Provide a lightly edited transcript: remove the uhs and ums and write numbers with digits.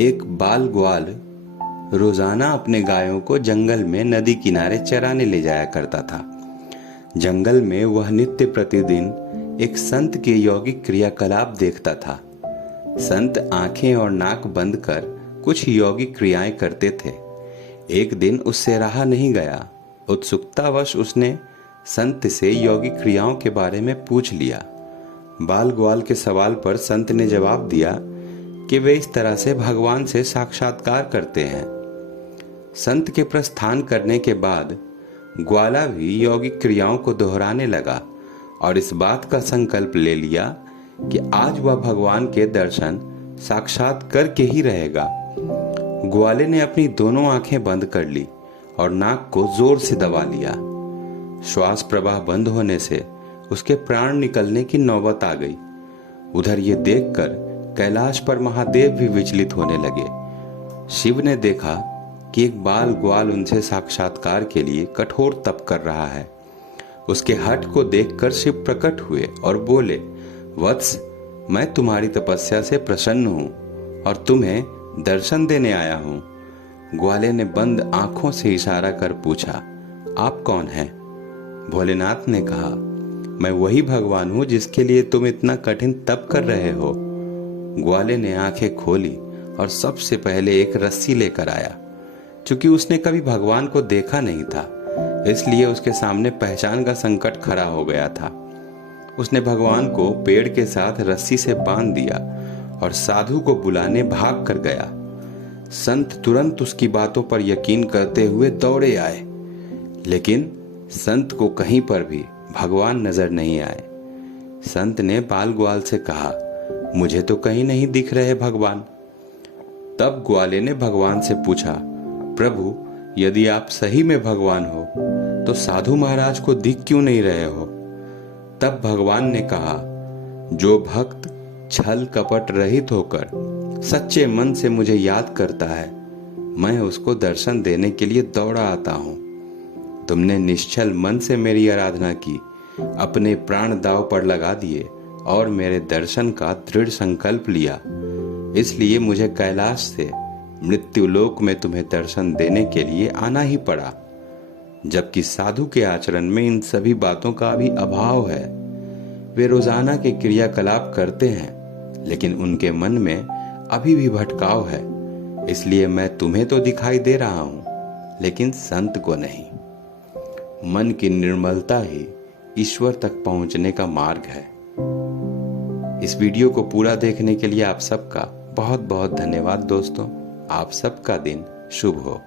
एक बाल ग्वाल रोजाना अपने गायों को जंगल में नदी किनारे चराने ले जाया करता था। जंगल में वह नित्य प्रतिदिन एक संत के यौगिक क्रियाकलाप देखता था। संत आंखें और नाक बंद कर कुछ यौगिक क्रियाएं करते थे। एक दिन उससे रहा नहीं गया। उत्सुकतावश उसने संत से यौगिक क्रियाओं के बारे में पूछ लिया। बाल ग्वाल के सवाल पर संत ने जवाब दिया कि वे इस तरह से भगवान से साक्षात्कार करते हैं। संत के प्रस्थान करने के बाद ग्वाला भी यौगिक क्रियाओं को दोहराने लगा और इस बात का संकल्प ले लिया कि आज वह भगवान के दर्शन साक्षात करके ही रहेगा। ग्वाले ने अपनी दोनों आंखें बंद कर ली और नाक को जोर से दबा लिया। श्वास प्रवाह बंद होने से उसके प्राण निकलने की नौबत आ गई। उधर ये देखकर कैलाश पर महादेव भी विचलित होने लगे। शिव ने देखा कि एक बाल ग्वाल उनसे साक्षात्कार के लिए कठोर तप कर रहा है। उसके हठ को देखकर शिव प्रकट हुए और बोले, वत्स, मैं तुम्हारी तपस्या से प्रसन्न हूं और तुम्हें दर्शन देने आया हूं। ग्वाले ने बंद आंखों से इशारा कर पूछा, आप कौन हैं? भोलेनाथ ने कहा, मैं वही भगवान हूं जिसके लिए तुम इतना कठिन तप कर रहे हो। ग्वाले ने आंखें खोली और सबसे पहले एक रस्सी लेकर आया। चूंकि उसने कभी भगवान को देखा नहीं था, इसलिए उसके सामने पहचान का संकट खड़ा हो गया था। उसने भगवान को पेड़ के साथ रस्सी से बांध दिया और साधु को बुलाने भाग कर गया। संत तुरंत उसकी बातों पर यकीन करते हुए दौड़े आए, लेकिन संत को कहीं पर भी भगवान नजर नहीं आए। संत ने बाल ग्वाल से कहा, मुझे तो कहीं नहीं दिख रहे भगवान। तब ग्वाले ने भगवान से पूछा, प्रभु, यदि आप सही में भगवान हो तो साधु महाराज को दिख क्यों नहीं रहे हो? तब भगवान ने कहा, जो भक्त छल कपट रहित होकर सच्चे मन से मुझे याद करता है, मैं उसको दर्शन देने के लिए दौड़ा आता हूं। तुमने निश्चल मन से मेरी आराधना की, अपने प्राण दांव पर लगा दिए और मेरे दर्शन का दृढ़ संकल्प लिया। इसलिए मुझे कैलाश से मृत्युलोक में तुम्हें दर्शन देने के लिए आना ही पड़ा। जबकि साधु के आचरण में इन सभी बातों का भी अभाव है। वे रोजाना के क्रियाकलाप करते हैं, लेकिन उनके मन में अभी भी भटकाव है। इसलिए मैं तुम्हें तो दिखाई दे रहा हूं, लेकिन संत को नहीं। मन की निर्मलता ही ईश्वर तक पहुंचने का मार्ग है। इस वीडियो को पूरा देखने के लिए आप सबका बहुत बहुत धन्यवाद दोस्तों। आप सबका दिन शुभ हो।